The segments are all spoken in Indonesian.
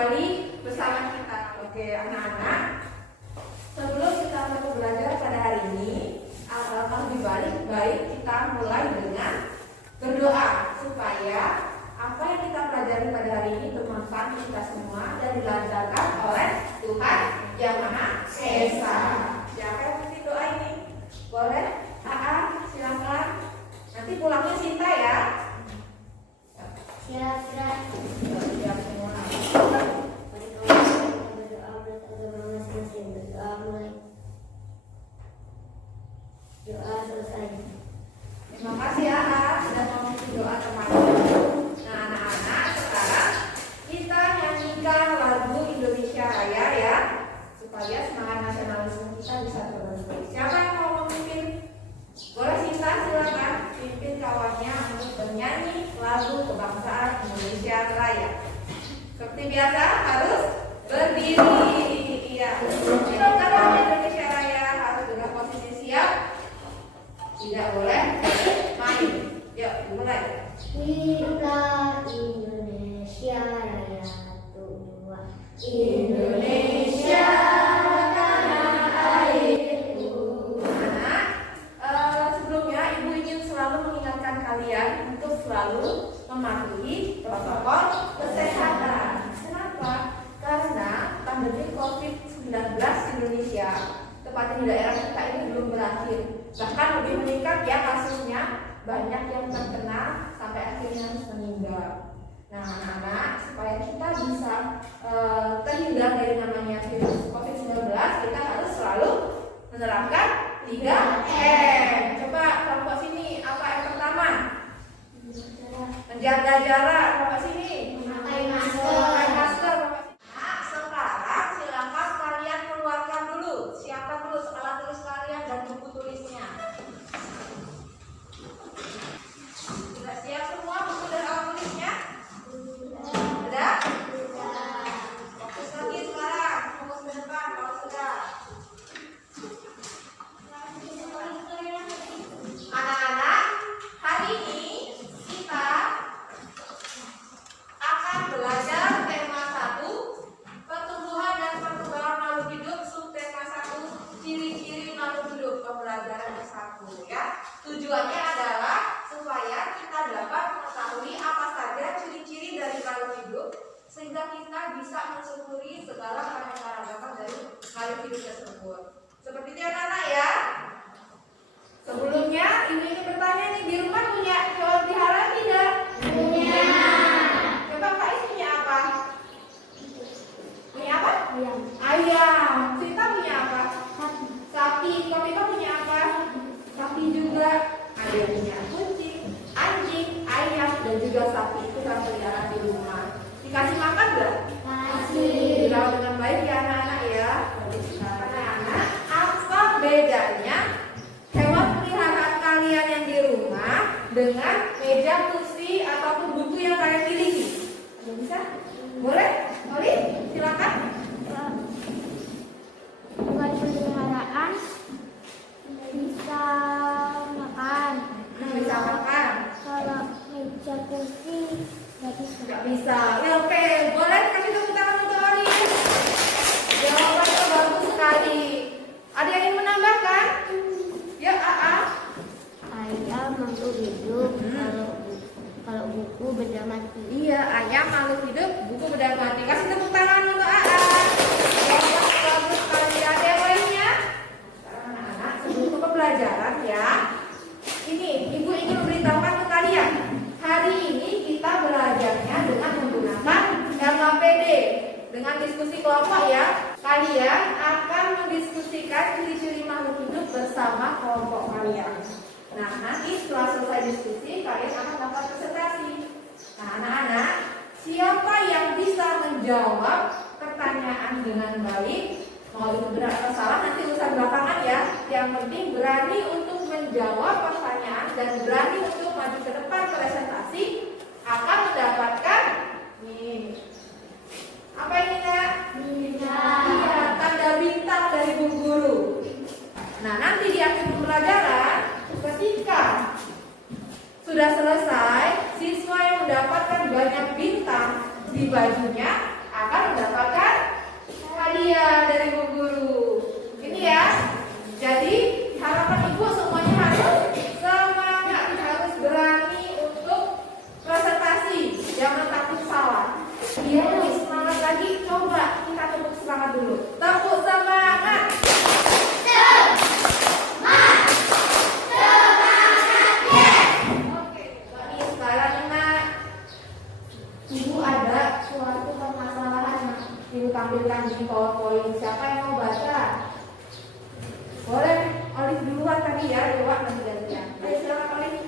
kembali bersama kita. Oke, anak-anak, sebelum kita mulai belajar pada hari ini, lebih baik kita mulai dengan berdoa supaya apa yang kita pelajari pada hari ini bermanfaat untuk kita semua dan dilancarkan oleh Tuhan Yang Maha Esa. Siapa yang mesti doa ini? Boleh? Silakan. Nanti pulangnya Sinta ya. Siap semua. Doa selesai. Terima kasih sudah mengikuti doa teman-teman. Nah, anak-anak, sekarang kita nyanyikan lagu Indonesia Raya ya, supaya semangat nasionalisme kita bisa terbentuk. Siapa yang mau memimpin? Boleh Sinta, silakan pimpin kawannya untuk bernyanyi lagu kebangsaan Indonesia Raya. Seperti biasa harus berdiri. Iya. Kalau Indonesia Raya harus dengan posisi siap. Tidak boleh main. Yuk, mulai. Hiduplah Indonesia Raya, 1, 2. Indonesia tanah airku. Sebelumnya Ibu ingin selalu mengingatkan kalian untuk selalu mematuhi protokol kesehatan. Kenapa? Karena pandemi COVID-19 di Indonesia, tepatnya di daerah kita ini belum berakhir. Bahkan lebih meningkat ya kasusnya, banyak yang terkena sampai akhirnya harus meninggal. Nah, anak-anak, supaya kita bisa terhindar dari namanya virus COVID-19, kita harus selalu menerapkan 3M. Coba kelompok sini, apa yang pertama? Menjaga jarak. Kelompok sini Memakai memakai masker. masker. Nah, sekarang silakan kalian keluarkan dulu. Siapkan dulu alat tulis kalian dan buku tulisnya. Sudah siap semua buku dan alat tulisnya? Sudah? Fokus lagi sekarang. Fokus ke depan kalau sudah. Anak-anak, hari ini kita akan belajar tema 1, pertumbuhan dan perkembangan makhluk hidup, subtema 1, ciri-ciri makhluk hidup, pembelajaran ke-1 ya. Tujuannya adalah supaya kita dapat mengetahui apa saja ciri-ciri dari makhluk hidup sehingga kita bisa mensyukuri segala keanekaragaman dari makhluk hidup tersebut. Seperti itu anak-anak ya. Sebelumnya ibu ini bertanya nih, di rumah punya hewan peliharaan tidak? Punya. Coba Kak Is punya apa? Punya apa? Ayam. Ayam. Sinta punya apa? Sapi. Sapi. Kak Vika punya apa? Sapi juga. Ada punya kucing, anjing, ayam, dan juga sapi. Itu kan peliharaan di rumah. Dikasih makan nggak? Kasih. Dirawat dengan baik ya anak-anak ya. Anak-anak, apa bedanya hewan peliharaan kalian yang di rumah dengan meja, kursi, ataupun buku yang kalian miliki? Ada bisa? Boleh? Oli, silakan. Hewan peliharaan bisa makan. Bisa makan? Kalau meja kursi nggak bisa. Nggak bisa. Ya, oke, boleh kasih tepuk tangan untuk Oli. Jawabannya bagus sekali. Ada yang ingin menambahkan? Ya, Ayam makhluk hidup. Kalau buku benda mati. Iya, ayam makhluk hidup, buku benda mati. Kasih tepuk tangan untuk Jawaban bagus sekali. Ada yang lainnya? Sekarang anak-anak, sebelum ke pembelajaran ya. Ini, Ibu ingin memberitahukan ke kalian. Hari ini kita belajarnya dengan menggunakan LKPD. Dengan diskusi kelompok ya. Kalian akan mendiskusikan ciri-ciri makhluk hidup bersama kelompok kalian. Nah, nanti setelah selesai diskusi, kalian akan dapat presentasi. Nah, anak-anak, siapa yang bisa menjawab pertanyaan dengan baik, mau itu benar atau salah nanti urusan belakangan ya. Yang penting berani untuk menjawab pertanyaan dan berani untuk maju ke depan presentasi akan mendapatkan nih. Apa ini Kak? Bintang. Iya, tanda bintang dari Bu Guru. Nah, nanti di akhir pembelajaran ketika sudah selesai, siswa yang mendapatkan banyak bintang di bajunya akan hadiah dari Bu Guru. Ini ya. Jadi harapan Ibu semuanya harus semangat, harus berani untuk presentasi, jangan takut salah. Biar lebih semangat lagi, coba kita tepuk semangat dulu. Tepuk semangat. Oke, ini sekarang nak. Ibu ada suatu permasalahan yang Ibu tampilkan di PowerPoint. Siapa yang mau baca? Boleh, Olive duluan tadi ya, lewat nanti gantian. Ayo silakan Olive.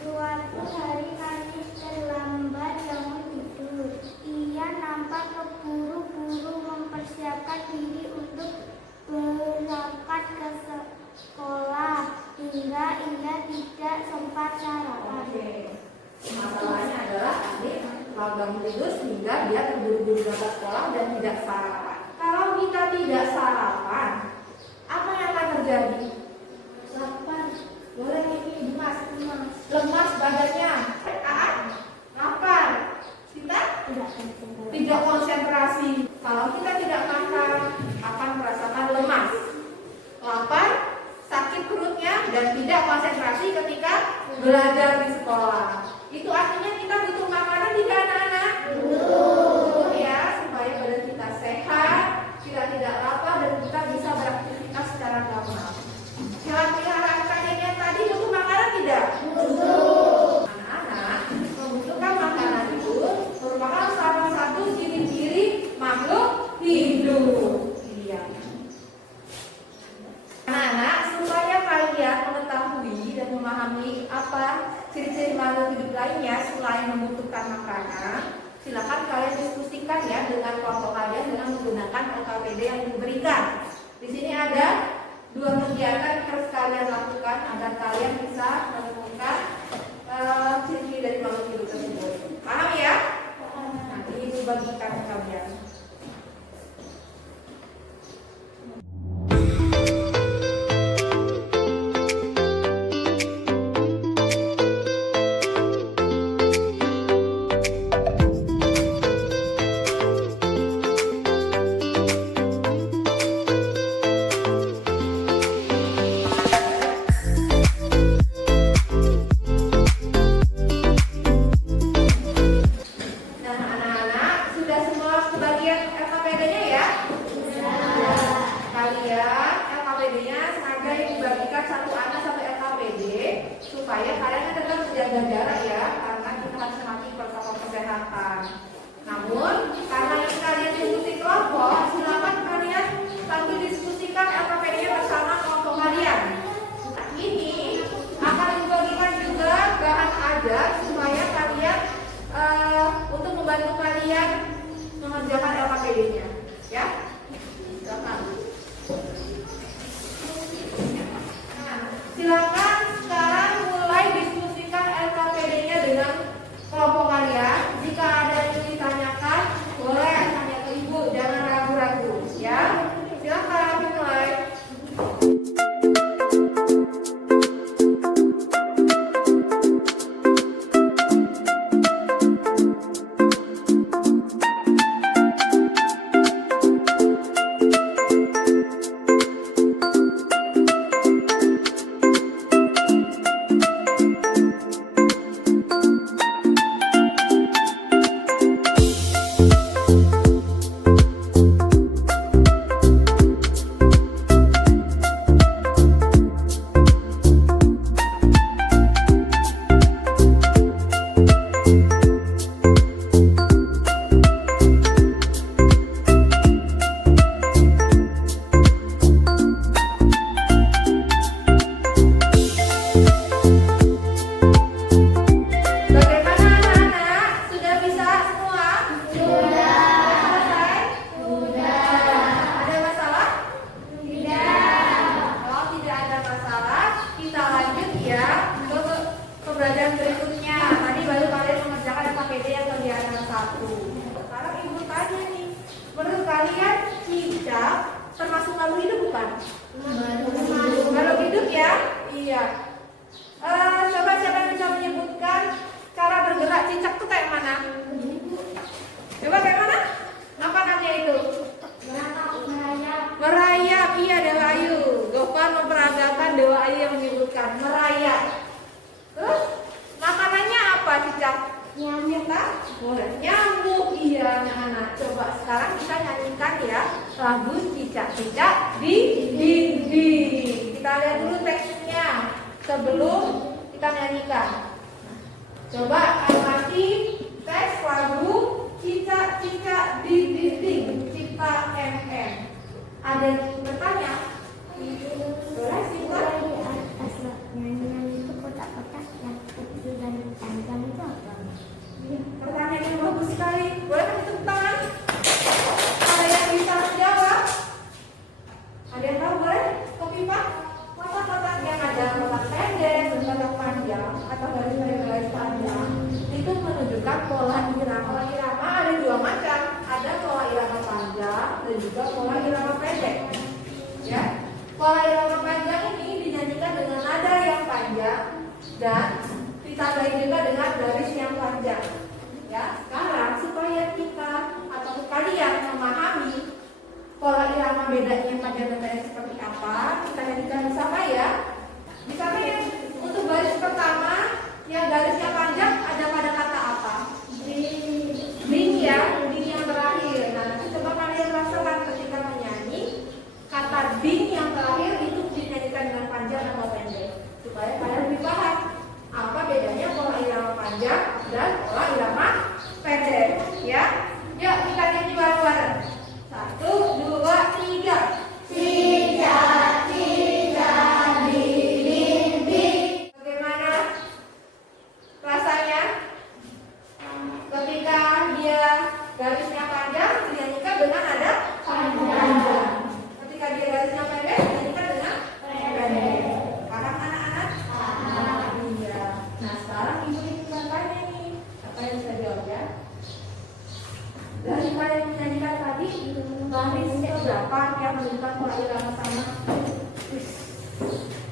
Suatu hari Kanis terlambat bangun tidur. Ia nampak terburu-buru mempersiapkan diri untuk berangkat ke sekolah hingga ia tidak sempat sarapan. Oke. Masalahnya adalah adik telah bangun tidur sehingga dia terburu-buru berangkat sekolah dan tidak sarapan. Kalau kita tidak sarapan, apa yang akan terjadi? Lapar. Boleh ini lemas, lemas badannya. Lapar. Kita tidak konsentrasi. Kalau kita tidak makan, akan merasakan lemas, lapar, sakit perutnya, dan tidak konsentrasi ketika belajar di sekolah. Itu artinya kita butuh makanan tidak anak-anak? Butuh ya, supaya badan kita sehat, kita tidak lapar, dan kita bisa beraktivitas secara normal. Hewan peliharaan kalian tadi butuh makanan tidak? Butuh. Anak-anak membutuhkan makanan itu merupakan salah satu ciri-ciri makhluk hidup. Iya. Anak-anak, supaya kalian mengetahui dan memahami apa ciri-ciri makhluk hidup lainnya selain membutuhkan makanan, silakan kalian diskusikan ya dengan kelompok kalian dengan menggunakan LKPD yang diberikan. Di sini ada 2 kegiatan yang harus kalian lakukan agar kalian bisa menemukan ciri-ciri dari makhluk hidup tersebut. Paham ya? Nanti Ibu bagikan ke kalian. Supaya kalian tetap menjaga jarak ya, karena kita harus mematuhi protokol kesehatan. Namun, karena yang kalian diskusi kelompok, silakan kalian sambil diskusikan LKPD-nya bersama kelompok kalian. Ini akan dibagikan juga bahan ajar supaya kalian untuk membantu kalian mengerjakan LKPD-nya, ya. Silakan. Nah, silakan sekarang mulai diskusikan LKPD-nya dengan kelompok kalian. Jika ada yang ditanyakan, boleh tanya ke Ibu, jangan ragu-ragu ya. Silakan dimulai. Termasuk makhluk hidup bukan? Makhluk hidup ya? Iya. Coba siapa yang bisa menyebutkan cara bergerak cicak tuh kayak mana? Coba kayak mana? Apa namanya itu? ya Dewa Ayu. Gofar memperagakan Dewa Ayu yang menyebutkan merayap. Terus makanannya apa Cicak? Nyamuk. Boleh. Nyamuk, iya anak-anak. Coba sekarang kita nyanyikan ya lagu cicak-cicak di dinding. Kita lihat dulu teksnya sebelum kita nyanyikan. Coba amati teks lagu cicak-cicak di dinding Cipta MM. Ada yang bertanya? Boleh sih, Pak. Di atas nyanyian itu kotak-kotak yang kecil dan panjang itu apa? Pertanyaan yang bagus sekali. Boleh kasih tepuk tangan? Ada yang bisa menjawab? Ada yang tahu boleh? Kopi Pak? Kotak-kotak yang ada kotak pendek dan kotak panjang atau garis panjang itu menunjukkan pola irama. Pola irama ada dua macam. Ada pola irama panjang dan juga pola irama pendek. Ya, pola irama panjang ini dinyanyikan dengan nada yang panjang dan ditambahin juga dengan garis yang panjang. Ya, sekarang supaya kita atau kalian memahami pola irama bedanya yang panjang dan pendek seperti apa, kita nyanyikan bersama ya. Misalnya yang untuk baris pertama, yang garisnya panjang ada pada kata apa? Ding ya, ding yang terakhir. Nah, nanti coba kalian rasakan ketika menyanyi kata ding yang terakhir itu dinyanyikan dengan panjang atau pendek, supaya kalian lebih paham apa bedanya pola irama panjang dan pola irama pendek. Ya, yuk kita nyanyi bareng-bareng. 1, 2, 3. Cicak-cicak di dinding. Bagaimana rasanya ketika dia garisnya panjang dinyanyikan dengan nada panjang. Ketika dia garisnya pendek dinyanyikan dengan pendek. Paham anak-anak? Paham. Iya. Nah sekarang ibu bertanya nih, apa yang bisa jawab ya? Dari kalian menyanyikan tadi, baris berapa yang menunjukkan pola irama sama?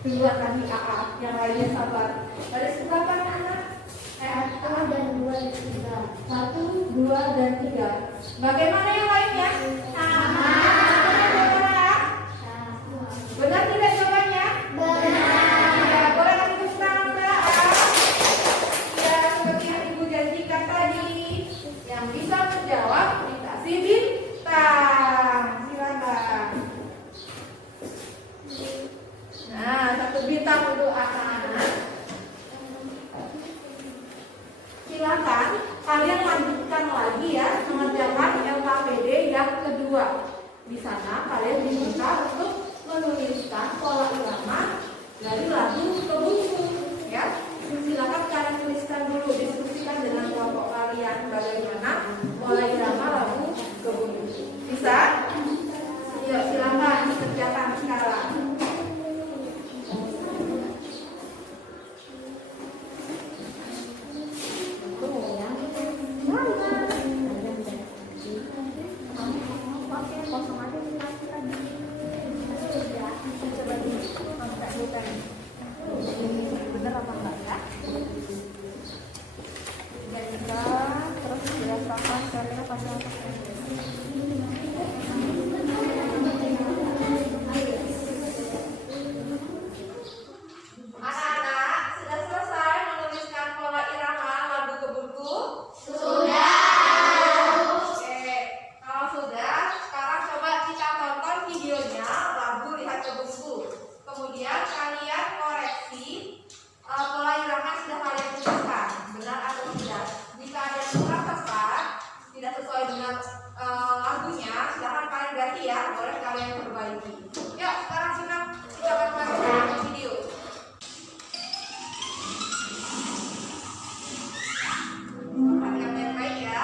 Dua tadi AA, yang lainnya sabar. Baris berapa anak? Satu dan dua dan tiga. 1, 2, dan 3. Bagaimana yang lainnya? Sama. Benar tidak jawabannya? Benar. Ya, boleh kasih tepuk tangan Mbak. Ya, seperti yang Ibu janjikan tadi. Yang bisa menjawab dikasih bintang. Silakan. Nah, 1 bintang untuk anak-anak. Silakan kalian lanjutkan lagi ya mengerjakan LKPD yang kedua. Di sana kalian diminta untuk menuliskan pola irama dari lagu ke buku ya. Silakan kalian tuliskan dulu, diskusikan dengan kelompok kalian bagaimana pola irama lagu ke buku. Bisa? Yuk silakan dikerjakan sekarang. Bener apa enggak ya? Jadikan terus dirasakan caranya panjang. Anak-anak sudah selesai menuliskan pola irama lagu ke buku? Oke, kalau sudah, sekarang coba kita tonton videonya lagu lihat ke buku. Kemudian kalian koreksi pola irama yang sudah kalian tuliskan, benar atau tidak. Jika ada yang kurang tepat, tidak sesuai dengan lagunya, silahkan kalian ganti ya, boleh kalian perbaiki. Yuk, sekarang kita akan masuk ke video. Perhatikan baik-baik ya.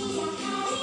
Setiap hari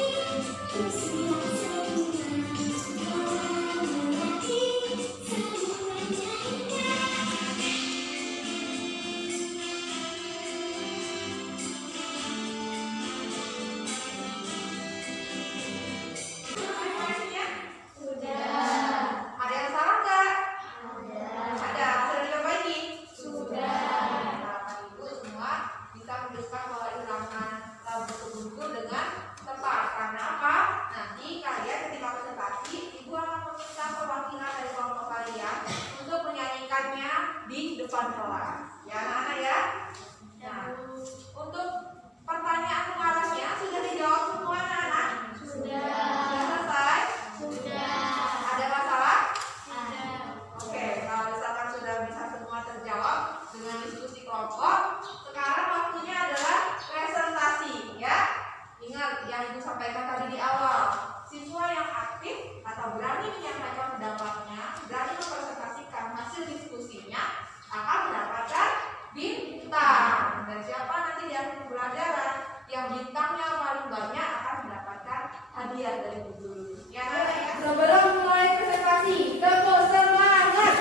yang bintangnya paling banyak akan mendapatkan hadiah dari Bu Guru. Ya, sebelum mulai presentasi, tepuk semangat.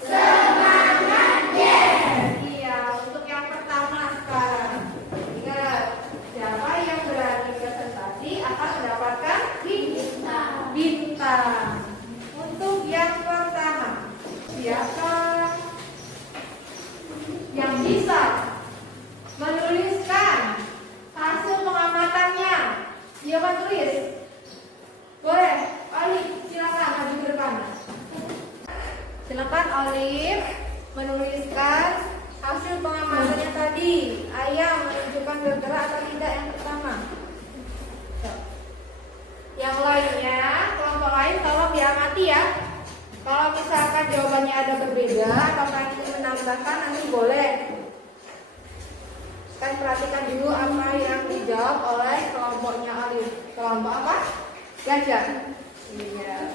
Semangat, iya, untuk yang pertama sekarang. Ingat, siapa yang berani presentasi akan mendapatkan bintang. Untuk yang pertama, siapa yang bisa menuliskan hasil pengamatannya? Siapa tulis? Boleh, Olive, silakan maju ke depan. Silakan Olive menuliskan hasil pengamatannya tadi. Ayam menunjukkan bergerak atau tidak yang pertama. Yang lainnya, kelompok lain tolong diamati ya. Kalau misalkan jawabannya ada berbeda atau kalian ingin menambahkan, nanti boleh. Kan perhatikan dulu apa yang dijawab oleh kelompoknya Olive. Kelompok apa? Gajah. Iya.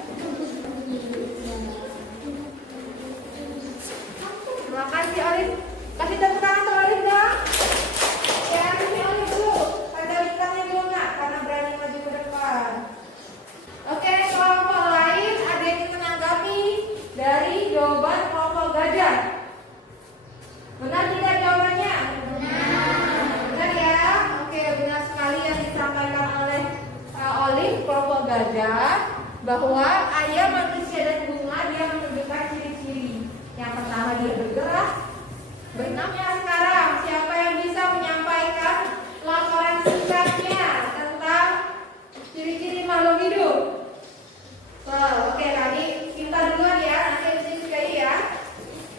Terima kasih Olive. Kasih tepuk tangan untuk Olive dong. Ya, ini Olive dulu. Ada bintangnya dulu nggak? Karena berani maju ke depan. Oke, kelompok lain ada yang ingin menanggapi dari jawaban kelompok gajah? Benar tidak jawabannya? Benar ya? Oke, benar sekali yang disampaikan oleh Olive kelompok gajah, bahwa ayam, manusia dan bunga dia menunjukkan ciri-ciri. Yang pertama dia bergerak. Berikutnya sekarang siapa yang bisa menyampaikan laporan singkatnya tentang ciri-ciri makhluk hidup? Oke, tadi Sinta duluan ya, nanti habis sekali ya.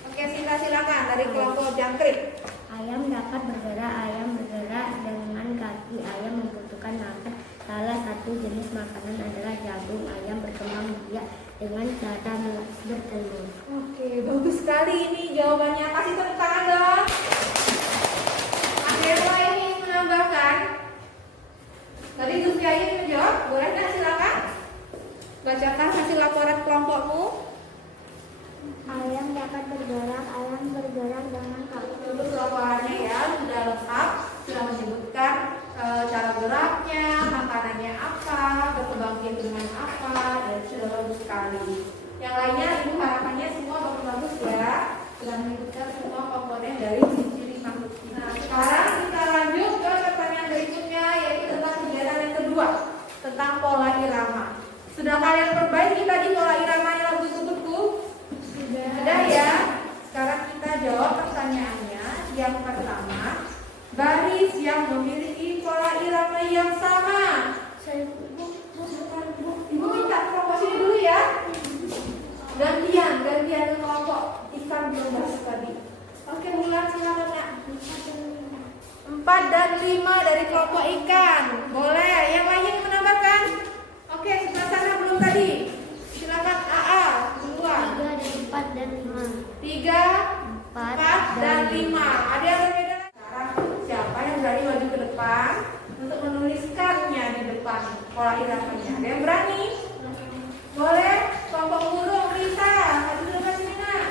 Oke, Sinta silakan dari kelompok jangkrik. Ayam dapat bergerak. Ayam bergerak dengan kaki. Ayam membutuhkan makan. Salah satu jenis makanan adalah jagung. Ayam berkembang biak dengan cara bertelur. Oke, bagus sekali ini jawabannya. Kasih tepuk tangan dong. Ada yang lain yang menambahkan? Tadi Zufia ingin menjawab, boleh nggak silakan? Bacakan hasil laporan kelompokmu. Ayam dapat bergerak. Ayam bergerak dengan kaki. Untuk laporannya ya, sudah lengkap, sudah menyebutkan cara geraknya, makanannya apa, berkembang biak dengan apa, dan sudah bagus sekali. Yang lainnya, ibu harapannya semua bagus-bagus ya, sudah menyebutkan semua komponen dari ciri makhluk hidup. Nah, sekarang kita lanjut ke pertanyaan berikutnya, yaitu tentang kegiatan yang kedua, tentang pola irama. Sudah kalian perbaiki tadi pola iramanya lagu sebutku? Sudah ya. Sekarang kita jawab pertanyaannya. Yang pertama, baris yang memiliki pola irama yang sama. Ibu minta kelompok sini dulu ya. Gantian kelompok ikan belum bahas tadi. Oke, Bulan silakan ya. 4 dan 5 dari kelompok ikan. Boleh. Yang lainnya menambahkan? Oke, sebelah sana belum tadi. Silakan AA duluan. 3 dan 4 dan 5. 3, 4 dan 5. Ada yang berbeda? Sekarang siapa yang berani maju ke depan untuk menuliskannya di depan pola iramanya? Ada yang berani? Boleh? Kelompok burung, Rita. Maju ke depan sini nak.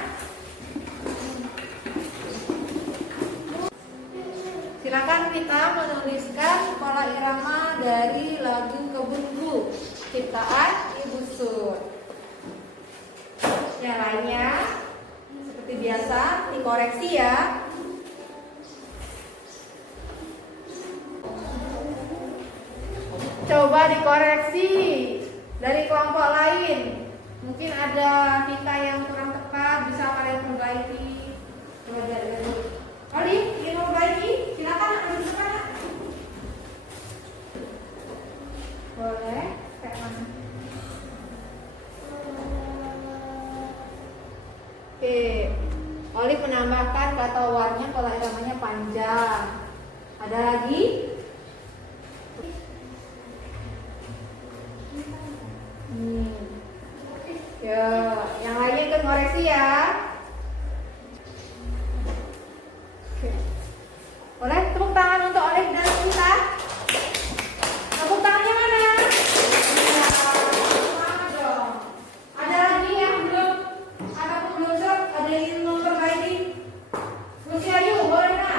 Silakan kita menuliskan pola irama dari lagu Kebun Bu ciptaan Ibu Sur. Yang lainnya seperti biasa dikoreksi ya. Coba dikoreksi dari kelompok lain. Mungkin ada kita yang kurang tepat, bisa kalian perbaiki. Coba dari Olive, ingin memperbaiki? Silakan ada di depan. Boleh. Kayak mana? Oke, Olive menambahkan kata warnya pola iramanya panjang. Ada lagi? Ya, yang lainnya ikut koreksi ya. Oke. Boleh tepuk tangan untuk Olive dan Sinta. Tepuk tangannya mana? Ya, semangat dong. Ada lagi yang belum? Ada yang belum? Ada yang ingin memperbaiki? Lucia, yuk, boleh nggak?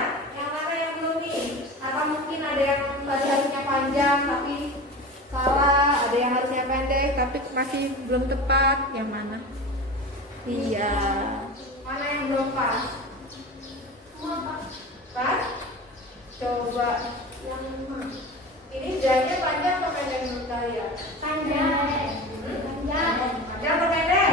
masih belum tepat. Yang mana? Iya. Mana yang belum pas? Pas? Coba. Ini jadinya panjang atau pendek menurut kalian? Panjang. Panjang atau pendek?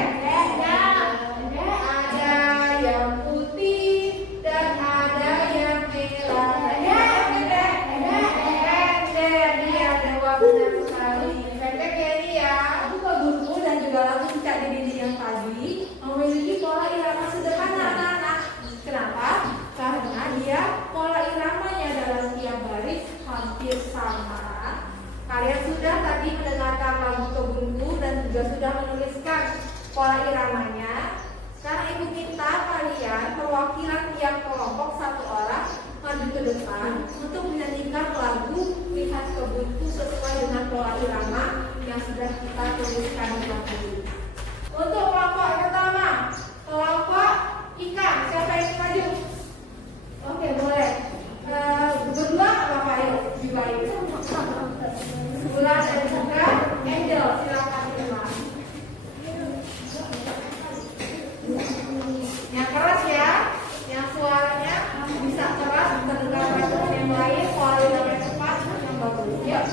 Ada yang putih dan ada yang merah. Pendek. Dia jawab benar sekali. Pendek ya dia. Buka buku dan juga langsung cek di dinding yang tadi memiliki pola irama sederhana anak-anak. Kenapa? Karena dia pola iramanya dalam tiap baris hampir sama. Kalian sudah tadi mendengarkan lagu Kebunku dan juga sudah menuliskan pola iramanya. Sekarang ibu minta kalian perwakilan tiap kelompok satu orang maju ke depan untuk menyanyikan lagu Lihat Kebunku sesuai dengan pola irama yang sudah kita tuliskan di lagu ini. Untuk kelompok pertama, kelompok ikan, siapa yang maju? Oke, boleh. Berdua apa ayo? Juga ayo. Bulan dan juga Angel, silakan terima. Yang keras ya, yang suaranya bisa keras terdengar bagus, yang lain kualitas yang tepat yang bagus. Yuk,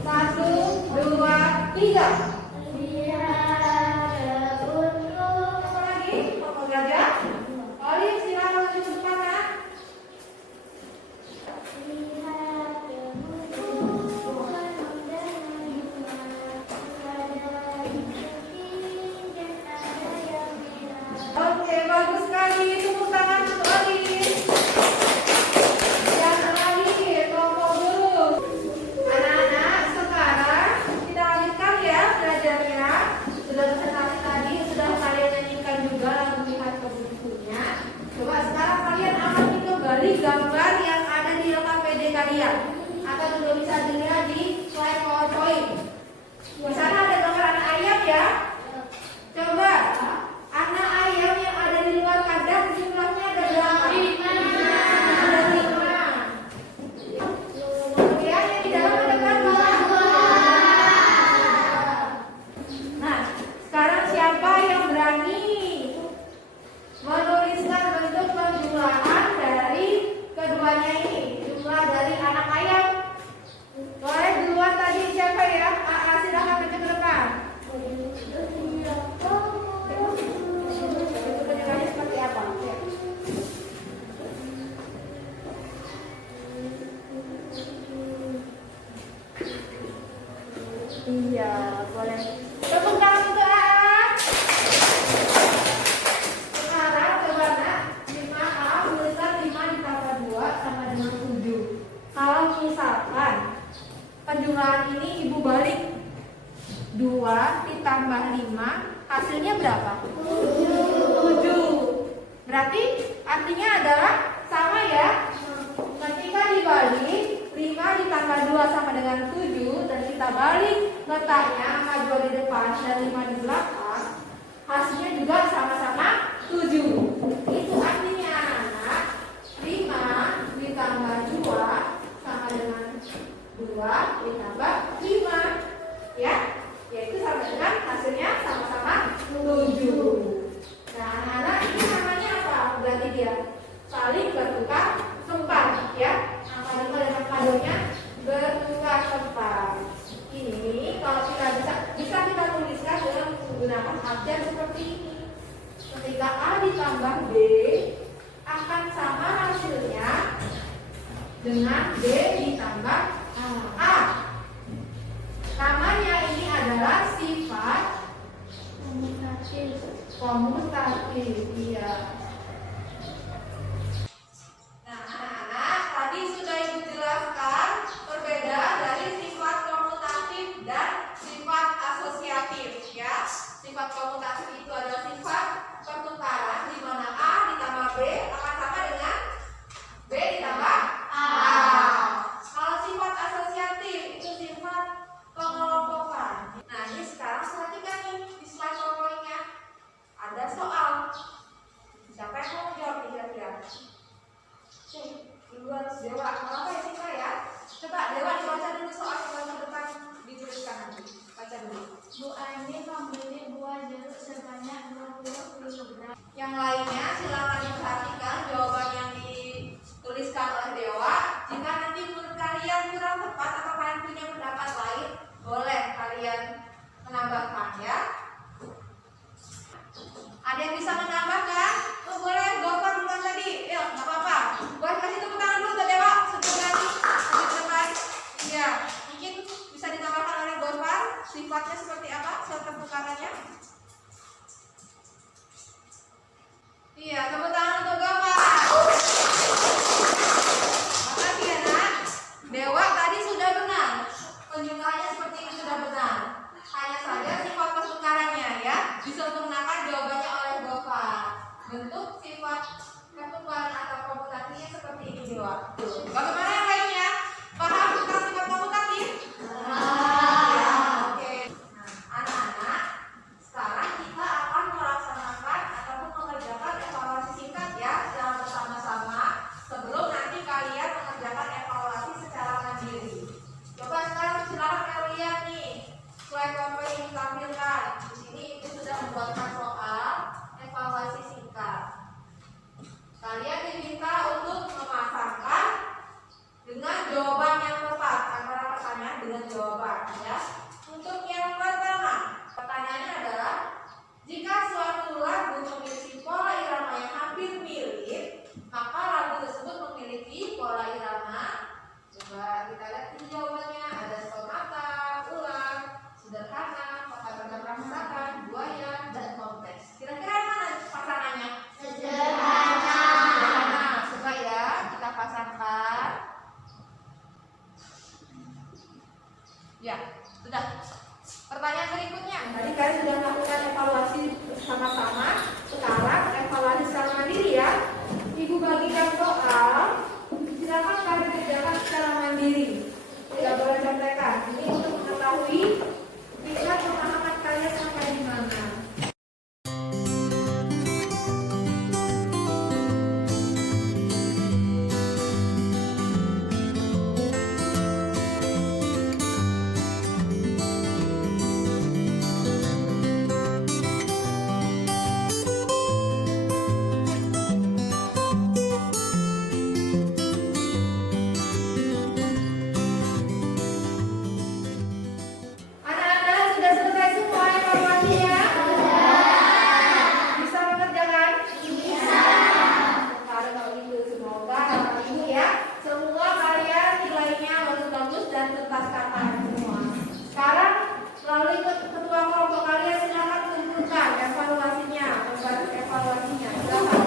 1, 2, 3. Apa lagi? Papa gajah. Olive, silakan maju ke depan ya. Oke, bagus sekali. Tepuk tangan untuk Olive. Yang lagi, kelompok guru. Anak-anak, sekarang kita lanjutkan ya belajarnya. Sudah presentasi tadi, sudah kalian nyanyikan juga lagu Lihat Kebunkunya. Coba sekarang kalian amati kembali gambar yang ada di rekan PD kalian. Atau juga bisa dilihat di slide PowerPoint. Di sana ada gambar anak ayam ya. Coba anak ayam yang ada di luar kandang jumlahnya ada berapa? 5. Ada 5. Kemudian yang di dalam ada berapa? 2. Nah, sekarang siapa yang berani menuliskan bentuk penjumlahan dari keduanya ini? Jumlah dari anak ayam. Boleh duluan tadi siapa ya? Silakan maju ke depan. Bentukannya seperti apa? Ya. Iya, boleh. Tepuk tangan untuk AA. Sekarang coba nak, 5A tulisan 5 ditambah 2 sama dengan 7. Kalau misalkan penjumlahan ini ibu balik 2 ditambah 5, hasilnya berapa? 7. Berarti artinya adalah sama ya. Ketika dibalik 5 ditambah 2 sama dengan 7 dan kita balik letaknya angka 2 di depan dan 5 di belakang, hasilnya juga sama-sama 7. Itu artinya anak 5 ditambah 2 sama dengan 2 ditambah 5 ya, yaitu sama dengan hasilnya sama-sama 7. Nah, anak-anak ini namanya apa? Berarti dia saling bertukar tempat ya. Angka 5 dan angka 2-nya bertukar tempat. Ini kalau kita bisa kita tuliskan dengan menggunakan abjad seperti ini. Ketika A ditambah B akan sama hasilnya dengan B ditambah A. Namanya ini adalah sifat komutatif. Iya. Nah, anak-anak, tadi sudah ibu jelaskan perbedaan dari sifat komutatif dan sifat asosiatif ya. Sifat komutatif itu adalah sifat pertukaran di mana A ditambah B akan sama dengan B ditambah A. Kalau sifat asosiatif itu sifat pengelompokan. Nah, ini sekarang perhatikan nih di slide PowerPoint-nya. Ada soal. Siapa yang mau jawab kira-kira? Duluan Dewa. Kenapa ya Sita ya? Coba Dewa dibaca dulu soal yang ke depan dituliskan nanti. Baca dulu. Bu Ani membeli buah jeruk sebanyak 20 kg. Yang lainnya silakan diperhatikan jawaban yang dituliskan oleh Dewa. Jika nanti menurut kalian kurang tepat atau kalian punya pendapat lain, boleh kalian menambahkan ya. Ada yang bisa menambahkan? Oh, boleh, Gofar duluan tadi. Yuk, nggak apa-apa. Boleh kasih tepuk tangan dulu ke Dewa sebelum nanti di depan. Iya, mungkin bisa ditambahkan oleh Gofar. Sifatnya seperti apa? Surat pertukarannya? Iya, tepuk tangan untuk Gofar. Makasih ya nak. Dewa tadi sudah benar. Penjumlahannya seperti ini sudah benar. Hanya saja sifat pertukarannya ya disempurnakan jawabannya oleh Gofar. Bentuk sifat pertukaran atau komutatifnya seperti ini Dewa. Bagaimana yang lainnya? Paham tentang sifat komutatif? Ya, oke. Nah, anak-anak, sekarang kita akan melaksanakan ataupun mengerjakan evaluasi singkat ya secara bersama-sama sebelum nanti kalian mengerjakan evaluasi secara mandiri. Coba sekarang silakan kalian lihat nih slide PowerPoint yang ditampilkan. Di sini Ibu sudah membuatkan soal evaluasi singkat. Kalian diminta untuk memasangkan dengan jawaban yang tepat antara pertanyaan dengan jawaban ya. Untuk yang pertama, pertanyaannya adalah jika suatu lagu memiliki pola irama yang hampir mirip, maka lagu tersebut memiliki pola irama. Coba kita lihat ini jawabannya. Ada sonata, ulang, sederhana, kata-kata perangsakan, buaya, dan kompleks. Kira-kira yang mana pasangannya? Sederhana. Coba ya kita pasangkan. Ya, sudah. Pertanyaan berikutnya. Tadi kalian sudah melakukan evaluasi sama-sama. Sekarang evaluasi secara mandiri ya. Ibu bagikan soal. Silakan kalian kerjakan secara mandiri. Tidak boleh contekan. Ini untuk mengetahui tingkat pemahaman kalian sampai di mana. Anak-anak sudah selesai semua evaluasinya? Bisa mengerjakan? Bisa. Kalau itu semoga Bapak Ibu ya semua kalian nilainya bagus-bagus dan tuntas kata semua. Sekarang melalui ketua kelompok kalian silakan tunjukkan evaluasinya, membantu evaluasinya. Silakan.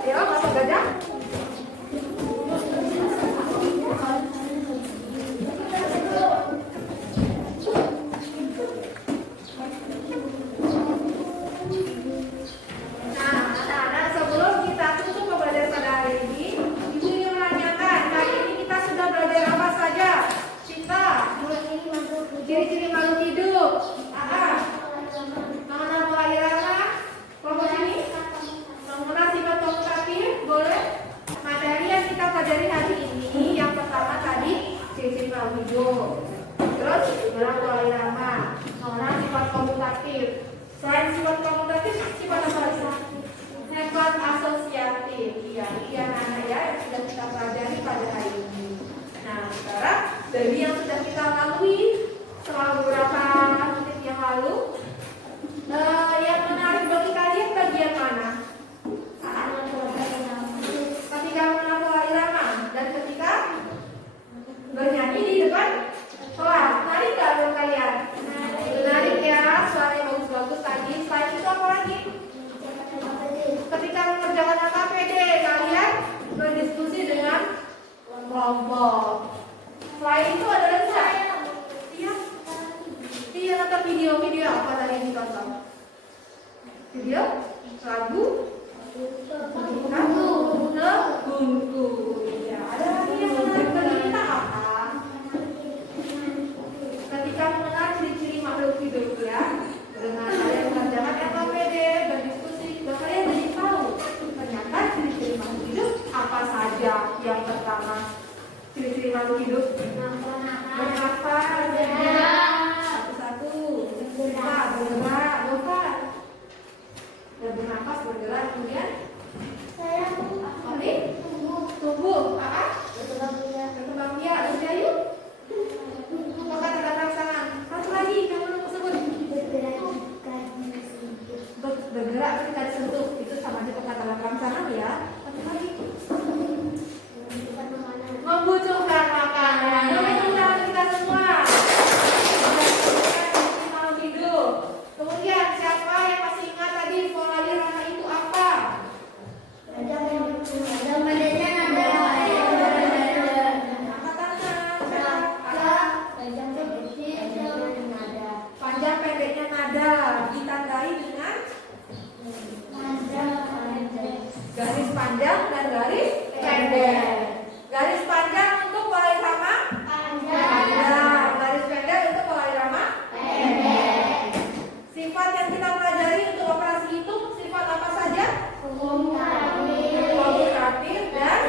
Ayo, Bapak Gajah. Nah, anak-anak, sebelum kita tutup pembelajaran pada hari ini, Ibu ingin menanyakan, hari ini kita sudah belajar apa saja? Cinta, ciri-ciri makhluk hidup, mengenal pola irama, kelompok ini, mengenal sifat komutatif, boleh. Materi yang kita pelajari hari ini, yang pertama tadi ciri-ciri makhluk hidup, terus mengenal pola irama, mengenal sifat komutatif. Selain sifat komutatif, sifat apa lagi? Sifat asosiatif. Iya, anak-anak ya yang sudah kita pelajari pada hari ini. Nah, sekarang dari yang sudah kita lalui selama beberapa menit yang lalu, yang menarik bagi kalian bagian mana? Ketika mengenal pola irama dan ketika bernyanyi di depan kelas. Menarik gak buat kalian? Menarik ya, suaranya bagus-bagus tadi. Selain itu apa lagi? Ketika mengerjakan AKPD, kalian berdiskusi dengan kelompok. Selain itu ada lagi nggak? Iya, nonton video apa tadi yang ditonton? Video? Lagu? Ngebungku. Ya, ada lagi yang menarik bagi kita apa? Ketika mengenal ciri-ciri makhluk hidup ya, dengan kalian mengerjakan LKPD, berdiskusi makhluk hidup? Bernafas. Satu-satu. Bergerak. Bukan. Dan bernafas, bergerak. Kemudian Oke. Tumbuh. Berkembang biak. Udah yuk. Maka tanda pelaksanaan. Satu lagi yang belum tersebut. Bergerak ketika disentuh. Itu sama aja kata pelaksanaan ya. Satu lagi. Membutuhkan makanan. Membutuhkan kita semua. Makhluk hidup. Kemudian siapa yang masih ingat tadi pola irama itu apa? Panjang pendeknya nada ditandai dengan garis panjang dan garis pendek. Garis panjang untuk pola irama panjang, garis pendek untuk pola irama pendek. Sifat yang kita pelajari untuk operasi hitung sifat apa saja? Komutatif dan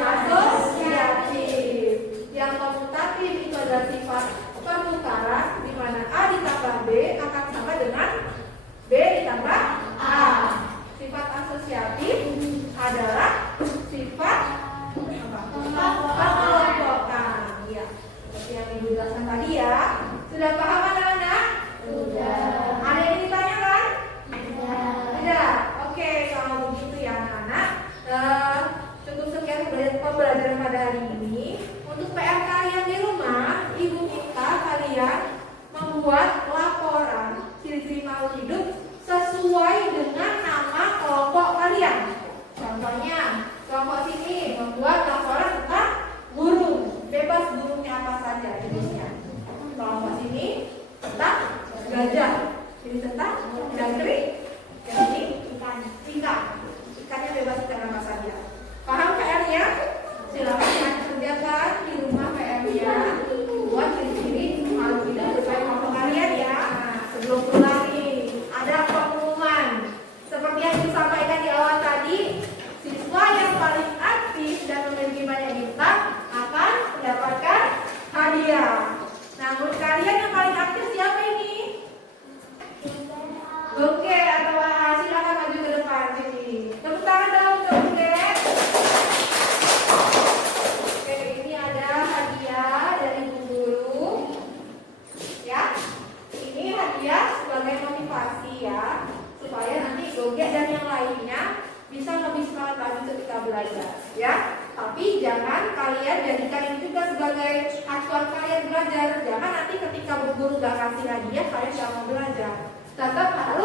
asosiatif. Yang komutatif itu adalah sifat pertukaran di mana A ditambah B akan sama dengan B ditambah A. Sifat asosiatif adalah sifat pengelompokan. Ya, seperti yang Ibu jelaskan tadi ya. Sudah paham anak-anak? Sudah. Ada yang ditanyakan? Tidak. Oke, kalau begitu ya anak-anak. Cukup sekian pembelajaran pada hari ini. Untuk PR kalian di rumah, Ibu minta kalian membuat laporan ciri-ciri makhluk hidup sesuai dengan nama kelompok kalian. Contohnya, kelompok sini membuat laporan tentang burung. Bebas burungnya apa saja jenisnya. Kelompok sini tentang gajah. Jadi tentang jangkrik. Yang ini ikan. Ikannya bebas ikan apa saja. Paham PR-nya? Silakan kerjakan di rumah PR-nya. Buat ciri-ciri makhluk hidup sesuai kelompok kalian ya. Sebelum pulang nih, ada pengumuman. Seperti yang disampaikan di awal tadi, siswa yang paling aktif dan memiliki banyak bintang akan mendapatkan hadiah. Namun kalian yang paling aktif siapa ini? Oke, atau silakan maju ke depan sini. Tepuk tangan dong untuk Oke. Oke, ini ada hadiah dari Bu Guru. Ya, ini hadiah sebagai motivasi ya, supaya nanti Goge dan yang lainnya bisa lebih semangat lagi ketika belajar. Ya, tapi jangan kalian jadikan ini juga sebagai acuan kalian belajar. Jangan nanti ketika Bu Guru gak kasih hadiah kalian gak mau belajar. Tetap harus